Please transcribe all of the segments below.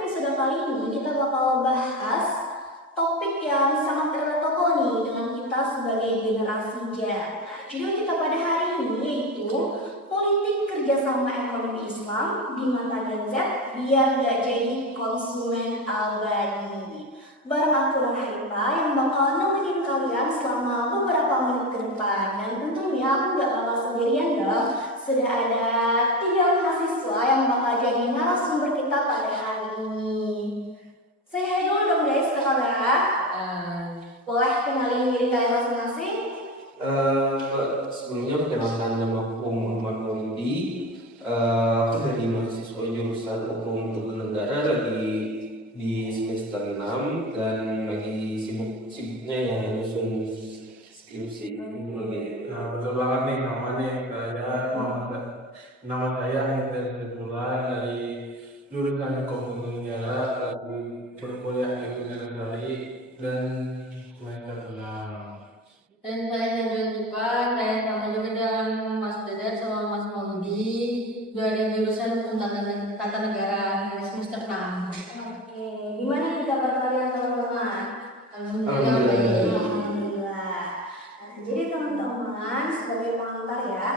episode kali ini kita bakal bahas topik yang sangat relatable nih dengan kita sebagai generasi Z. Judul kita pada hari ini yaitu politik kerjasama ekonomi Islam di mata Gen Z biar gak jadi konsumen abadi. Bareng aku Rahita yang bakal nemenin kalian selama beberapa menit ke depan. Dan tentunya aku gak bakal sendirian dong. Sudah ada 3 mahasiswa yang bakal jadi narasumber kita pada hari ini. Say hi dulu dong guys, apa kabar? Boleh kenalin diri kalian masing-masing? Sebelumnya perkenalkan nama aku Muhammad Maulidi. Aku dari mahasiswa jurusan Hukum Tata Negara lagi di semester 6 dan lagi sibuknya ya nyusun skripsi lagi. Nah, betul banget nih nama saya Hendra Bulan dari jurusan Hukum Negara lagi berkuliah di Unigari dan semester 6. Dan saya juga juga, saya sama juga dengan Mas Dedan sama Mas Maudi dari jurusan Hukum Tata Negara dari semester 6. Oke, gimana nih kabar kalian teman-teman? Alhamdulillah. Alhamdulillah. Nah, jadi teman-teman sebagai pengantar ya,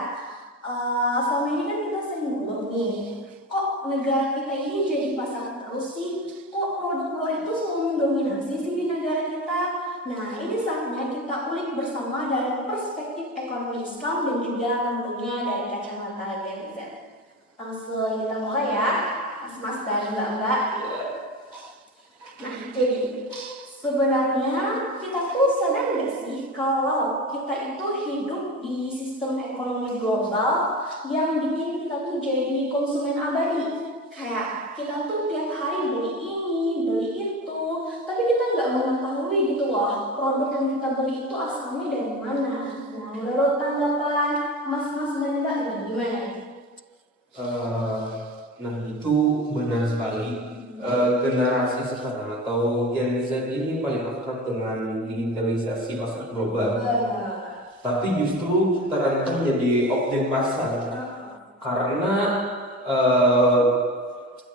selama ini kan kita sering ngomong nih, kok negara kita ini jadi pasar terus sih? Kok produk luar itu selalu mendominasi sih di negara kita? Nah, ini saatnya kita ulik bersama dari perspektif ekonomi Islam dan juga tentunya dari kacamata Gen Z. Langsung kita mulai ya, Mas dan Mbak-mbak. Nah, jadi sebenarnya kita tuh sadar nggak sih kalau kita itu hidup di sistem ekonomi global yang bikin kita tuh jadi konsumen abadi. Kayak kita tuh tiap hari beli ini, beli itu, tapi kita nggak mengetahui gitu loh produk yang kita beli itu asalnya dari mana. Nah, menurut tanggapan Mas dan Mbak gimana? Nah itu benar sekali. Generasi sekarang atau Gen Z ini paling akrab dengan digitalisasi pasar global. Tapi justru terancam jadi objek pasar karena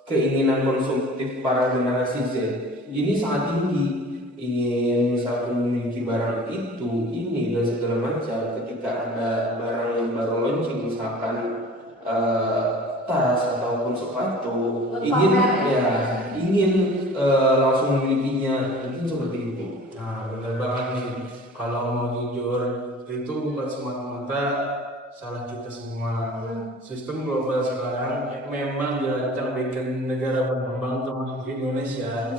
keinginan konsumtif para generasi Z ini sangat tinggi, ingin misalkan memiliki barang itu, ini dan segala macam. Ketika ada barang yang baru launching, misalkan tas ataupun sepatu, ingin langsung memilikinya, mungkin seperti itu. Nah, benar banget nih. Kalau mau jujur, itu bukan semata-mata salah kita semua. Sistem global sekarang memang dirancang bikin negara berkembang termasuk Indonesia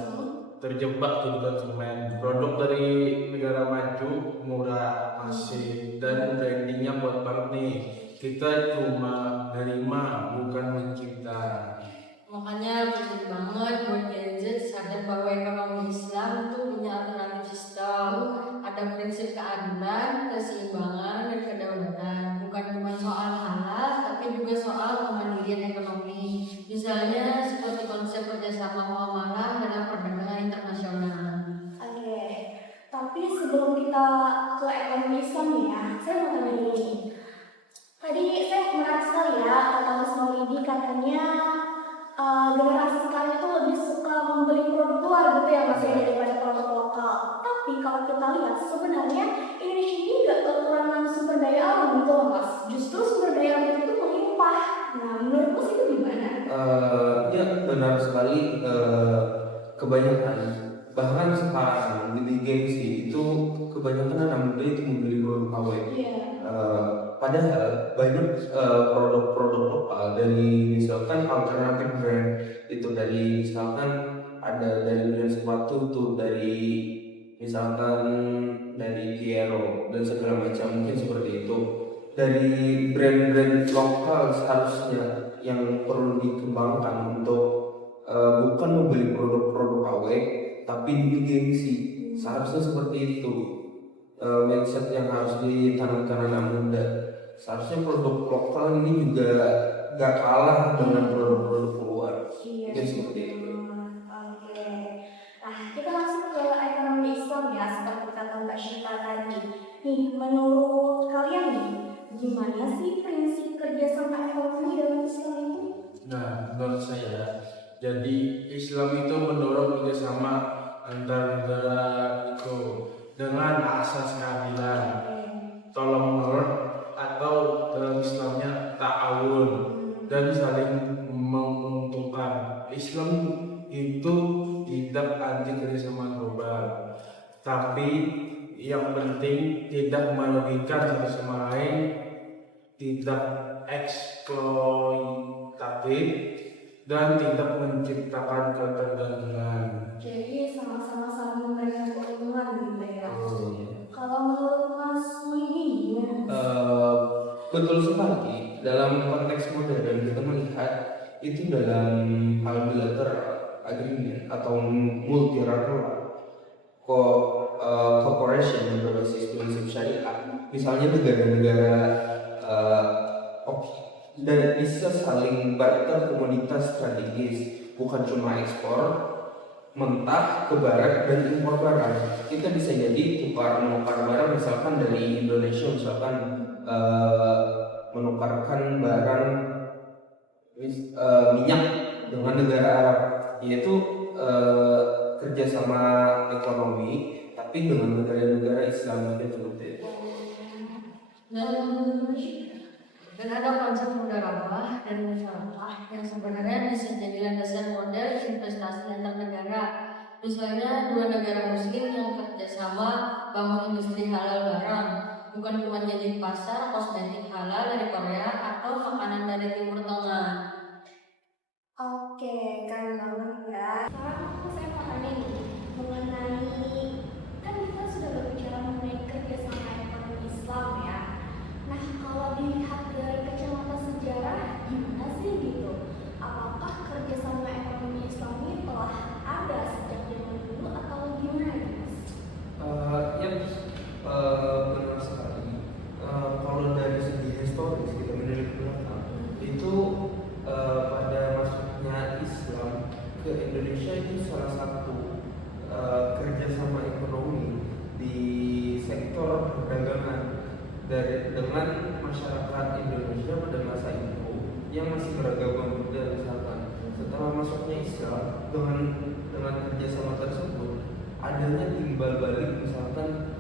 terjebak jadi konsumen. Produk dari negara maju murah, masif, dan brandingnya buat banget nih. Kita cuma nerima, bukan mencipta. Makanya penting banget buat Gen Z sadar bahwa ekonomi Islam itu punya alternatif sistem, ada prinsip keadilan, keseimbangan, dan kedaulatan. Bukan cuma soal halal, tapi juga soal kemandirian ekonomi. Misalnya seperti konsep kerjasama muamalah dalam perdagangan internasional. Oke, tapi sebelum kita ke ekonomi Islam nih ya, saya mau tanya dulu nih. Tadi saya menarik sekali ya kata Mas Maulidi, katanya generasi sekarang itu lebih suka membeli produk luar gitu ya Mas ya daripada produk lokal. Tapi kalau kita lihat sebenarnya Indonesia ini nggak kekurangan sumber daya alam gitu loh Mas. Justru sumber daya alam itu melimpah. Nah, menurut Mas itu gimana? Ya benar sekali. Kebanyakan bahkan sekarang di gengsi itu kebanyakan anak muda itu membeli produk KW. Padahal banyak produk-produk lokal dari misalkan alternatif brand itu, dari misalkan ada dari brand sepatu tuh, dari misalkan dari Piero dan segala macam, mungkin seperti itu. Dari brand-brand lokal seharusnya yang perlu dikembangkan untuk bukan membeli produk-produk KW tapi di gengsi. Seharusnya seperti itu mindset yang harus ditanamkan anak muda. Seharusnya produk lokal ini juga gak kalah dengan produk-produk luar. Iya, Seperti itu. Oke. Nah, kita langsung ke ekonomi Islam ya, seperti kata Mbak Syifa tadi. Nih, menurut kalian nih, gimana sih prinsip kerjasama ekonomi dalam Islam itu? Nah, menurut saya Jadi Islam itu mendorong kerjasama antar negara itu dengan asas keadilan, tolong menolong atau dalam Islamnya ta'awun dan saling menguntungkan. Islam itu tidak anti kerjasama global, tapi yang penting tidak merugikan satu sama lain, tidak eksploitatif, dan tidak menciptakan ketergantungan. Jadi sama-sama saling memberikan keuntungan gitu ya. Hmm. Kalau menurut Mas Willy gimana? Betul sekali. Dalam konteks modern kita melihat itu dalam hal bilateral agreement atau multilateral cooperation yang berbasis prinsip syariah. Misalnya negara-negara dan bisa saling barter komoditas strategis, bukan cuma ekspor mentah ke barat dan impor barang. Kita bisa jadi menukar barang, misalkan dari Indonesia misalkan menukarkan barang minyak dengan negara Arab, yaitu kerjasama ekonomi tapi dengan negara-negara Islam dan seperti itu. Dan ada konsep mudharabah dan musyawarah yang sebenarnya bisa jadi landasan model investasi antar negara. Misalnya dua negara muslim yang kerjasama bangun industri halal barang, bukan cuma jadi pasar kosmetik halal dari Korea atau makanan dari Timur Tengah. Oke, keren banget ya. Sekarang saya mau tanya nih mengenai, kan kita sudah berbicara mengenai kerjasama ekonomi Islam ya. Nah, kalau dilihat dari kacamata sejarah, gimana sih gitu? Apakah kerjasama ekonomi Islam ini telah ada sejak zaman dulu atau gimana gitu? Benar sekali. Kalau dari segi historis kita menilik belakang, itu pada masuknya Islam ke Indonesia itu salah satu kerjasama ekonomi di sektor perdagangan dengan masyarakat Indonesia pada masa itu yang masih beragama Buddha. Misalkan setelah masuknya Islam, dengan kerjasama tersebut adanya timbal balik, misalkan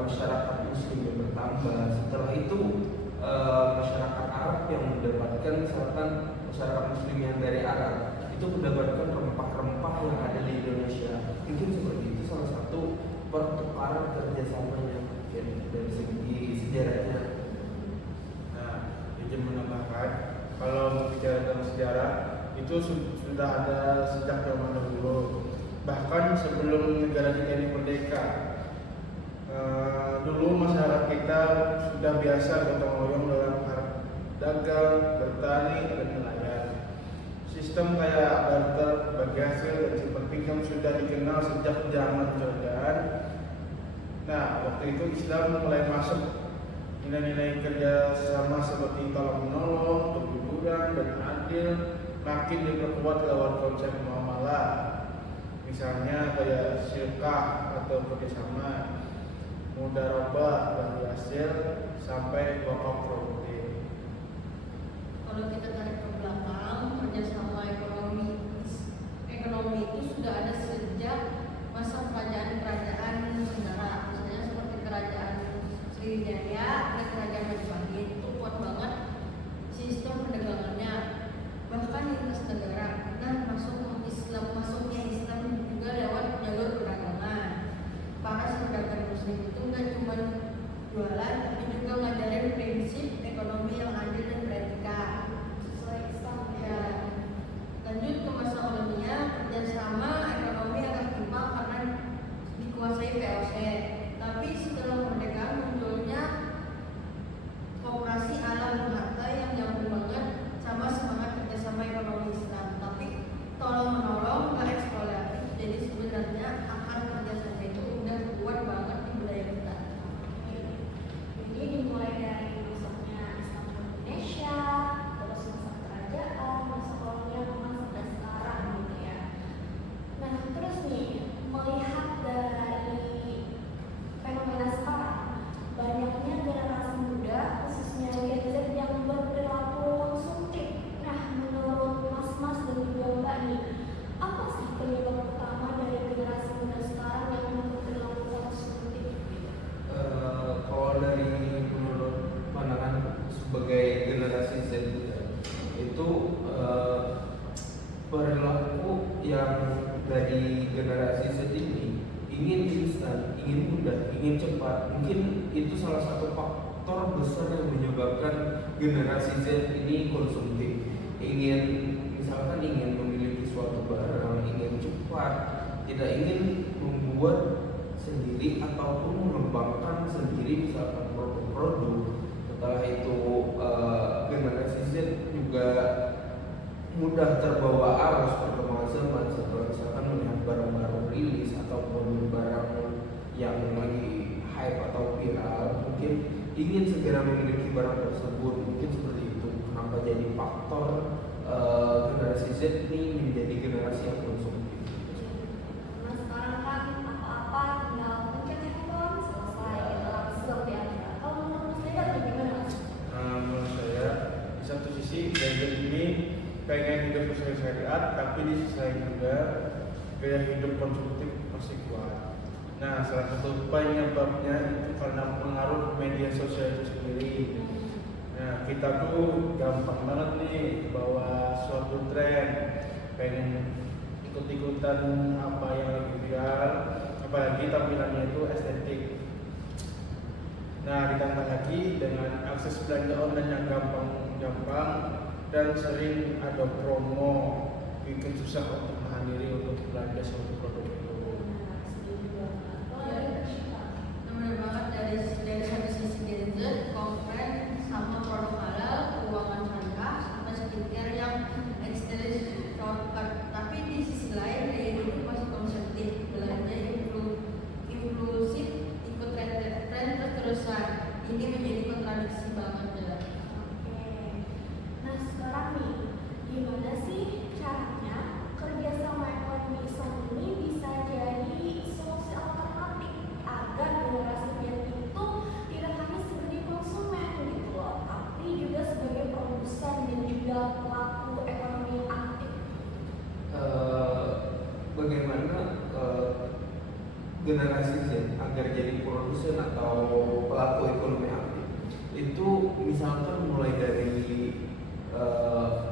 masyarakat Muslim yang bertambah. Setelah itu masyarakat Arab yang mendapatkan, misalkan masyarakat Muslim yang dari Arab itu mendapatkan rempah-rempah yang ada di Indonesia. Mungkin seperti itu salah satu pertukaran kerjasamanya dari segi sejarahnya. Nah, izin menambahkan, kalau bicara tentang sejarah itu sudah ada sejak zaman dahulu, bahkan sebelum negara kita ini merdeka. Dulu masyarakat kita sudah biasa gotong royong dalam hal dagang, bertani, dan nelayan. Sistem kayak barter, bagi hasil, dan simpan pinjam sudah dikenal sejak zaman kerajaan. Nah, waktu itu Islam mulai masuk. Nilai-nilai kerjasama seperti tolong menolong, kejujuran, dan adil makin diperkuat lewat konsep muamalah. Misalnya kayak syirkah atau kerjasama, mudharabah bagi hasil, sampai wakaf produktif. Kalau kita tarik ke belakang, kerjasama ekonomi itu sudah ada sejak masa kerajaan negara. Misalnya seperti kerajaan Sriwijaya dan kerajaan Majapahit itu kuat banget sistem perdagangannya, bahkan lintas negara. Nah, masuknya Islam juga lewat jalur perdagangan. Para pedagang Muslim itu nggak cuma jualan, tapi juga ngajarin ingin cepat. Mungkin itu salah satu faktor besar yang menyebabkan generasi Z ini konsumtif, misalkan ingin memiliki suatu barang, ingin cepat, tidak ingin membuat sendiri ataupun mengembangkan sendiri misalkan produk-produk. Setelah itu generasi Z juga mudah terbawa arus perkembangan zaman. Setelah misalkan melihat barang baru rilis ataupun barang yang lagi hype atau viral, mungkin ingin segera memiliki barang tersebut. Mungkin seperti itu kenapa jadi faktor generasi Z ini menjadi generasi yang konsumtif. Nah sekarang kan apa-apa tinggal pencet handphone selesai gitu langsung ya. Kalau menurut Mas Deda gimana? Menurut saya di satu sisi gadget ini pengen hidup sesuai syariat, tapi di sisi lain juga gaya hidup konsumtif masih kuat. Nah, salah satu penyebabnya itu karena pengaruh media sosial itu sendiri. Nah, kita tuh gampang banget nih bawa suatu tren, pengen ikut-ikutan apa yang lagi viral, apalagi tampilannya itu estetik. Nah, ditambah lagi dengan akses belanja online yang gampang dan sering ada promo, bikin susah untuk menahan diri untuk belanja suatu produk itu. Benar banget, dari satu sisi gadget, konten, sama produk halal, keuangan syariah, sampai skincare yang ekstrim shortcut. Tapi di sisi lain gaya hidup masih konsumtif, belanja inklusif, ikut tren terus-terusan. Ini menjadi kontradiksi banget ya. Oke. Nah sekarang nih, gimana sih caranya kerjasama ekonomi Islam ini bisa jadi solusi alternatif agar generasi Z itu tidak hanya sebagai konsumen gitu loh, tapi juga sebagai produsen dan juga pelaku ekonomi yang aktif. Bagaimana generasi Z agar jadi produsen atau pelaku ekonomi aktif itu misalkan mulai dari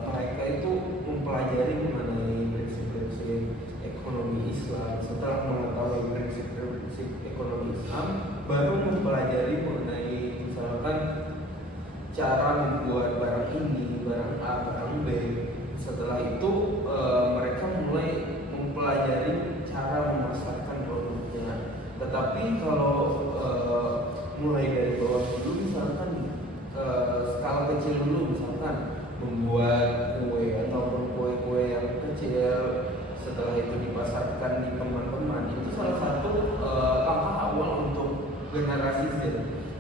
mereka itu mempelajari mengenai prinsip-prinsip ekonomi Islam. Setelah mengetahui prinsip-prinsip ekonomi Islam, baru mempelajari mengenai misalkan cara membuat barang ini, barang A, barang B. Setelah itu mereka mulai mempelajari cara memasarkan produknya. Tetapi kalau mulai dari bawah dulu, misalkan skala kecil dulu, misalkan membuat kue ataupun kue-kue yang kecil, setelah itu dipasarkan di teman-teman, itu salah satu langkah awal untuk generasi Z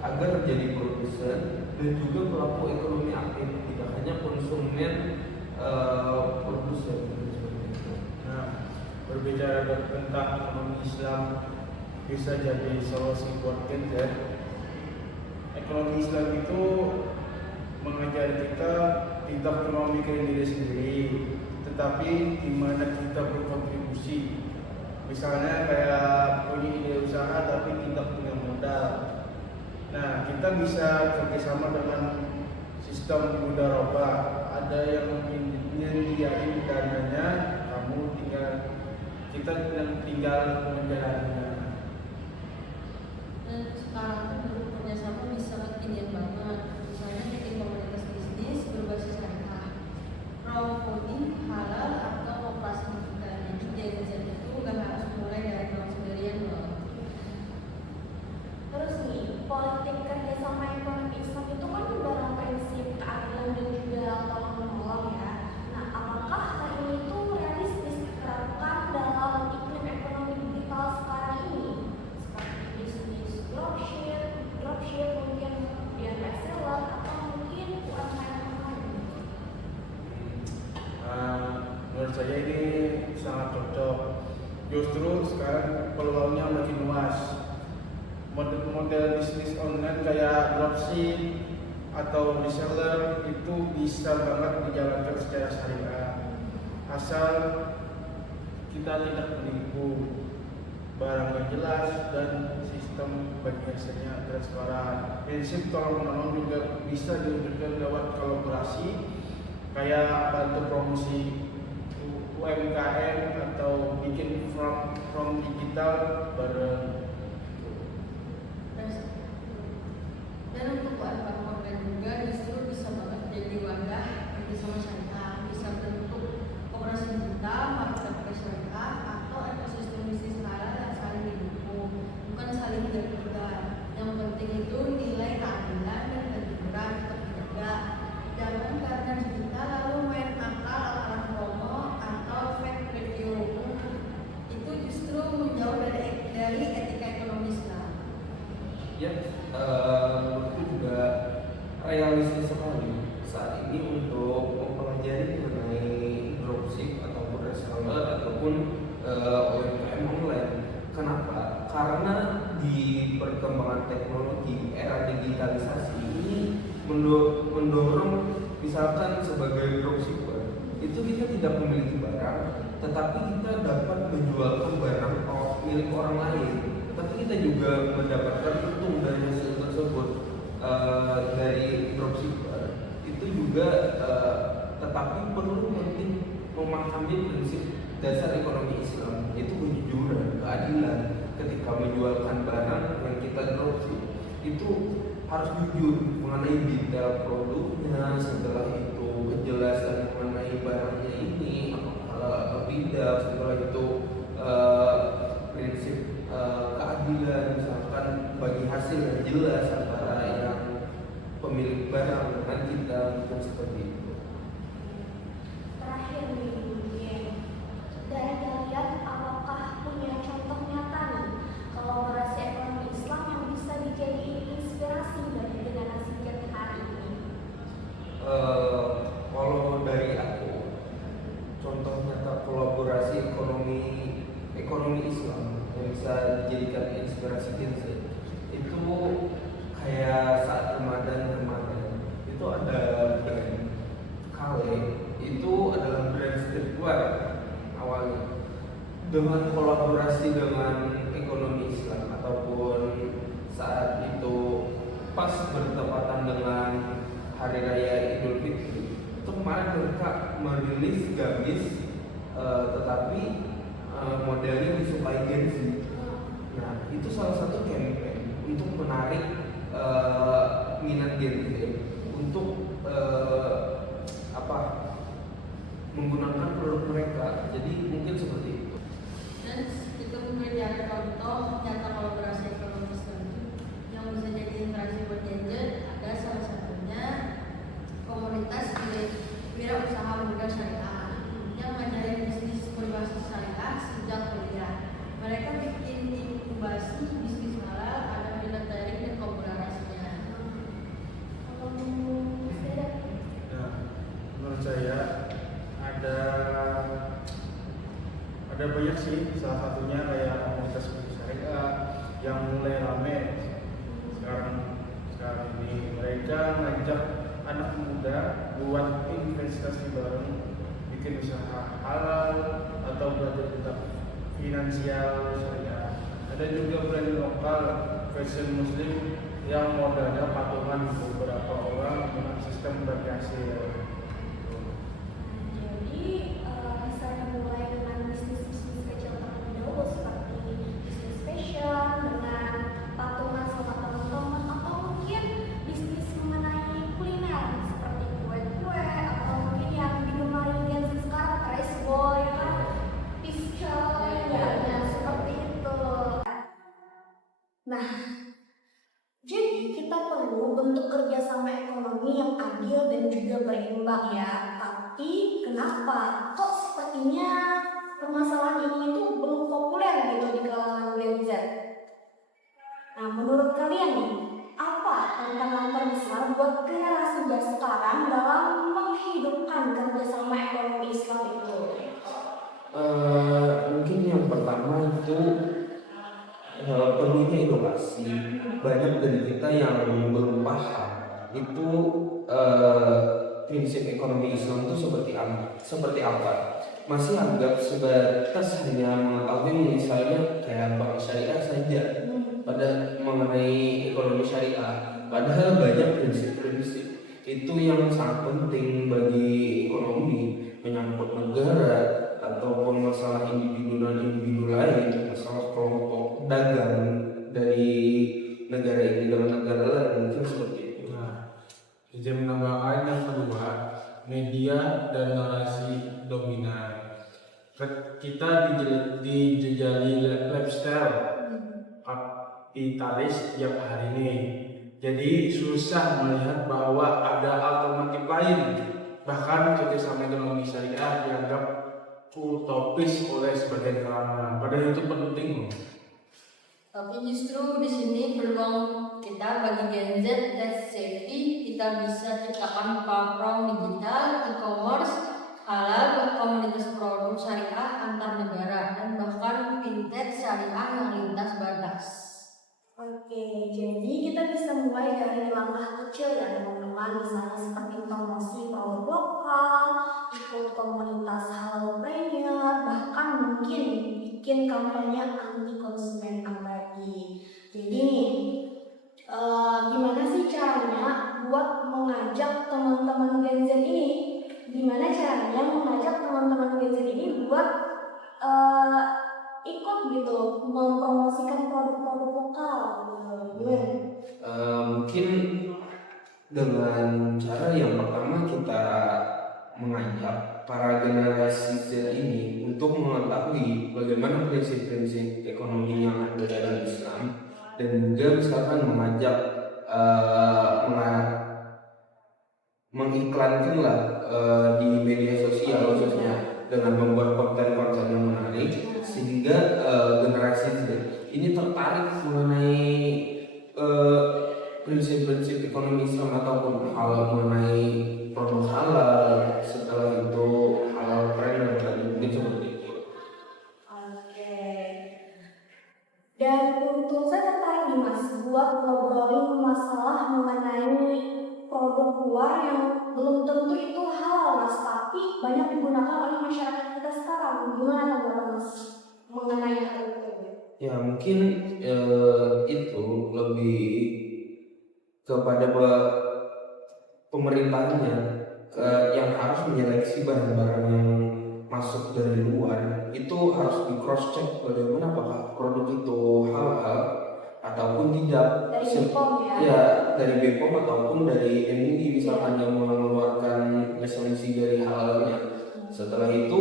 agar jadi produsen dan juga pelaku ekonomi aktif, tidak hanya konsumen produsen. Nah, berbicara tentang ekonomi Islam bisa jadi solusi buat gadget. Ekonomi Islam itu mengajar kita tidak cuma mikirin diri sendiri, tetapi gimana kita berkontribusi. Misalnya kayak punya ide usaha tapi tidak punya modal. Nah, kita bisa kerjasama dengan sistem mudharabah. Ada yang menyediain dananya, kita tinggal menjalaninya. Dan sekarang tuh kerjasama bisa kekinian banget. Misalnya bikin komunitas bisnis berbasis syariah, crowdfunding halal atau operasi digital. Jadi gadget itu gak harus mulai dari tahun sendirian loh. Terus nih, politik kerjasama ekonomi Islam itu kan dalam prinsip keadilan dan juga tolong menolong ya. Nah, apakah hal ini tuh realistis diterapkan dalam iklim ekonomi digital sekarang ini? Seperti bisnis dropship mungkin kemudian reseller atau mungkin UMKM lain. Menurut saya ini sangat cocok. Justru sekarang peluangnya makin luas. Model bisnis online kayak dropship atau reseller itu bisa banget dijalankan secara syariah, asal kita tidak menipu, barang yang jelas dan sistem bagiannya transparan. Prinsip tolong menolong juga bisa diwujudkan lewat kolaborasi kayak bantu promosi UMKM atau bikin from digital bareng. Dan untuk UMKM online juga justru bisa banget jadi wadah kerjasama syariah, bisa bentuk koperasi digital, marketplace syariah, atau ekosistem bisnis halal yang saling didukung, bukan saling berpegang. Yang penting itu nilai keadilan dan kejujuran tetap dijaga. Jangan karena digital lalu main akal ala promo atau fake review. Itu justru menjauh dari etika ekonomi Islam. Ya, menurutku juga realistis sekali saat ini untuk mempelajari mengenai dropship ataupun reseller ataupun UMKM online. Kenapa? Karena di perkembangan teknologi era digitalisasi ini mendorong misalkan sebagai dropshipper itu kita tidak memiliki barang, tetapi kita dapat menjualkan barang milik orang lain, tapi kita juga mendapatkan untung dari hasil tersebut. Dari dropshipper itu juga tetapi perlu penting memahami prinsip dasar ekonomi Islam, yaitu kejujuran, keadilan. Ketika menjualkan barang yang kita dropship itu harus jujur mengenai detail produknya, setelah itu kejelasan mengenai barangnya ini halal atau tidak, setelah itu prinsip keadilan, misalkan bagi hasil yang jelas antara yang pemilik barang dengan kita, mungkin seperti itu. Terakhir nih, dari kalian apakah punya contoh nyata nih kolaborasi ekonomi Islam yang bisa dijadiin inspirasi bagi generasi yang hari ini? Kalau dari aku, contoh nyata kolaborasi ekonomi Islam yang bisa dijadikan inspirasi kita itu kayak saat Ramadan kemarin itu ada brand Kale, itu adalah brand streetwear awalnya, dengan kolaborasi dengan ekonomi Islam ataupun saat itu pas bertepatan dengan Hari Raya Idul Fitri, itu kemarin mereka merilis gamis tetapi modelnya disukai Gen Z. Nah, itu salah satu campaign untuk menarik minat Gen Z untuk menggunakan produk mereka. Jadi mungkin seperti itu. Dan itu menjadi contoh nyata kolaborasi ekonomi Islam yang bisa jadi interaksi buat gadget. Ada salah satunya komunitas wirausaha muda syariah yang ngajarin bisnis berbasis syariah sejak kuliah. Mereka bikin inkubasi bisnis halal, ada minat daring dan kolaborasinya. Nah, menurut saya ada banyak sih, salah satunya kayak komunitas bisnis syariah yang mulai rame sekarang ini. Mereka ngajak anak muda buat investasi bareng, bikin usaha halal atau belajar tentang finansial syariah. Ada juga brand lokal fashion muslim yang modalnya patungan beberapa orang dengan sistem bagi hasil. Jadi bisa dimulai dengan bisnis-bisnis kecil terlebih dahulu seperti bisnis fashion dengan patungan sama teman-teman, atau mungkin bisnis mengenai kuliner seperti kue-kue, atau mungkin yang digemari Gen Z sekarang rice boy, pisco, ya seperti itu. Nah, jadi kita perlu bentuk kerjasama ekonomi yang adil dan juga berimbang ya. Tapi kenapa kok sepertinya permasalahan ini itu belum populer gitu di kalangan Gen Z? Nah, menurut kalian nih, apa tantangan terbesar buat generasi muda sekarang dalam menghidupkan kerjasama ekonomi Islam itu? Mungkin yang pertama itu perlunya inovasi. Banyak dari kita yang belum paham itu prinsip ekonomi Islam itu seperti apa. Masih anggap sebatas hanya mengetahui misalnya kayak bank syariah saja pada mengenai ekonomi syariah. Padahal banyak prinsip-prinsip itu yang sangat penting bagi ekonomi, menyangkut negara ataupun masalah individu dan individu lain, masalah kelompok dagang dari negara ini dengan negara lain, mungkin seperti Izin menambahkan yang kedua, media dan narasi dominan. Kita dijejali lifestyle kapitalis tiap hari ini. Jadi susah melihat bahwa ada alternatif lain. Bahkan kerjasama ekonomi syariah dianggap utopis oleh sebagian kalangan. Padahal itu penting loh. Tapi justru di sini peluang kita bagi Gen Z dan safety, kita bisa ciptakan platform digital, e-commerce, halal, komunitas produk syariah antar negara, dan bahkan fintech syariah yang lintas batas. Oke, jadi kita bisa mulai dari langkah kecil ya teman-teman, misalnya seperti promosi produk lokal, ikut komunitas halal premier, bahkan mungkin bikin kampanye anti konsumen abadi. Jadi nih, gimana sih caranya buat mengajak teman-teman Gen Z ini? Gimana caranya mengajak teman-teman Gen Z ini buat ikut gitu mempromosikan produk-produk lokal gitu. Mungkin dengan cara yang pertama kita mengajak para generasi Z ini untuk mengetahui bagaimana prinsip-prinsip ekonomi yang ada dalam Islam, dan juga misalkan mengajak mengiklankanlah di media sosial khususnya dengan membuat konten-konten yang menarik, sehingga generasi Z ini tertarik mengenai prinsip-prinsip ekonomi Islam ataupun hal mengenai produk halal, setelah itu halal brand dan mungkin seperti itu. Oke. Dan untuk saya tertarik nih Mas buat ngobrolin masalah mengenai produk luar yang belum tentu itu halal Mas, tapi banyak digunakan oleh masyarakat kita sekarang. Gimana tanggapan Mas mengenai hal itu? Ya mungkin itu lebih kepada pemerintahnya yang harus menyeleksi barang-barang yang masuk dari luar. Itu harus di cross check bagaimana apakah produk itu halal ataupun tidak. Dari BPOM ya? Ya, dari BPOM ataupun dari MUI misalkan yang mengeluarkan lisensi dari halalnya. Setelah itu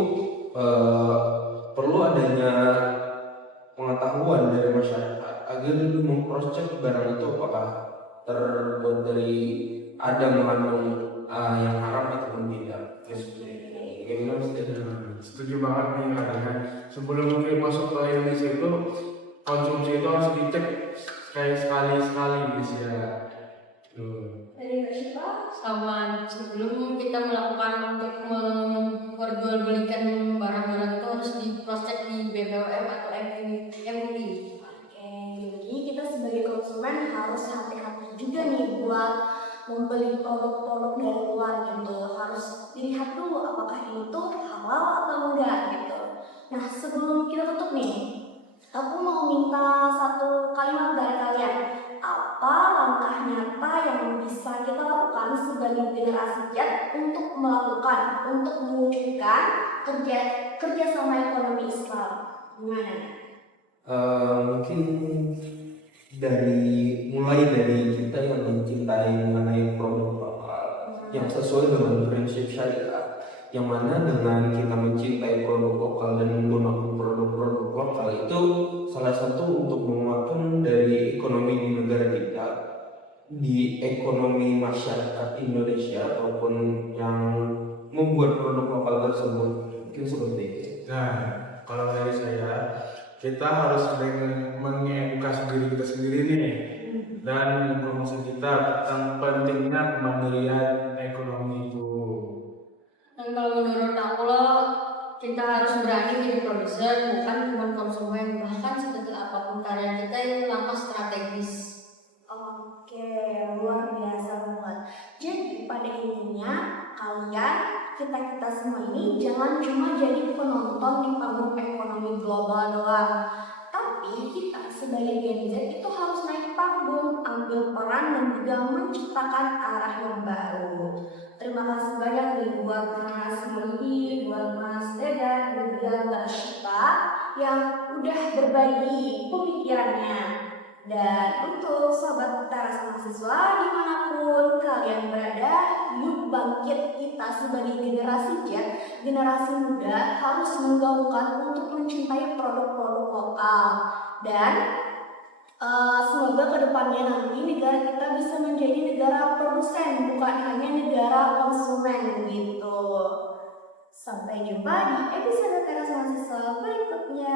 perlu adanya pengetahuan dari masyarakat agar lebih meng-cross check barang itu apakah terbuat dari ada mengandung yang haram ataupun tidak. Gimana sih? Setuju banget nih katanya. Sebelum mungkin masuk ke Indonesia itu konsumsi itu harus dicek kayak sekali bisa. Dari siapa? Sama sebelum kita melakukan untuk memperjualbelikan barang-barang itu harus diproses di BPOM atau MUI. Oke, jadi kita sebagai konsumen harus hati-hati juga nih buat membeli produk-produk dari luar gitu. Harus dilihat dulu apakah ini tuh halal atau enggak gitu. Nah, sebelum kita tutup nih, aku mau minta satu kalimat dari kalian. Apa langkah nyata yang bisa kita lakukan sebagai generasi Z untuk mewujudkan kerjasama ekonomi Islam? Gimana? Mungkin mulai dari kita yang mencintai mengenai produk lokal yang sesuai dengan prinsip syariah, yang mana dengan kita mencintai produk lokal dan menggunakan produk-produk lokal itu salah satu untuk menguatkan dari ekonomi di negara kita, di ekonomi masyarakat Indonesia ataupun yang membuat produk lokal tersebut. Mungkin seperti itu. Nah, kalau dari saya, kita harus mengedukasi diri kita sendiri nih dan mempromosikan kita tentang pentingnya kemandirian ekonomi itu. Dan kalau menurut aku loh, kita harus berani jadi produser, bukan cuma konsumen. Bahkan sekecil apapun karya kita itu langkah strategis. Oke, luar biasa banget. Jadi pada intinya kita semua ini jangan cuma jadi penonton di panggung ekonomi global doang, tapi kita sebagai Gen Z itu harus naik panggung, ambil peran dan juga menciptakan arah yang baru. Terima kasih banyak nih buat Mas Meli, buat Mas Dedan, dan juga Mbak Syifa yang udah berbagi pemikirannya. Dan untuk sobat teras mahasiswa dimanapun kalian berada, bangkit kita sebagai generasi Z, generasi muda harus menggaungkan untuk mencintai produk-produk lokal. Dan semoga kedepannya nanti negara kita bisa menjadi negara produsen, bukan hanya negara konsumen gitu. Sampai jumpa di episode Teras Mahasiswa berikutnya.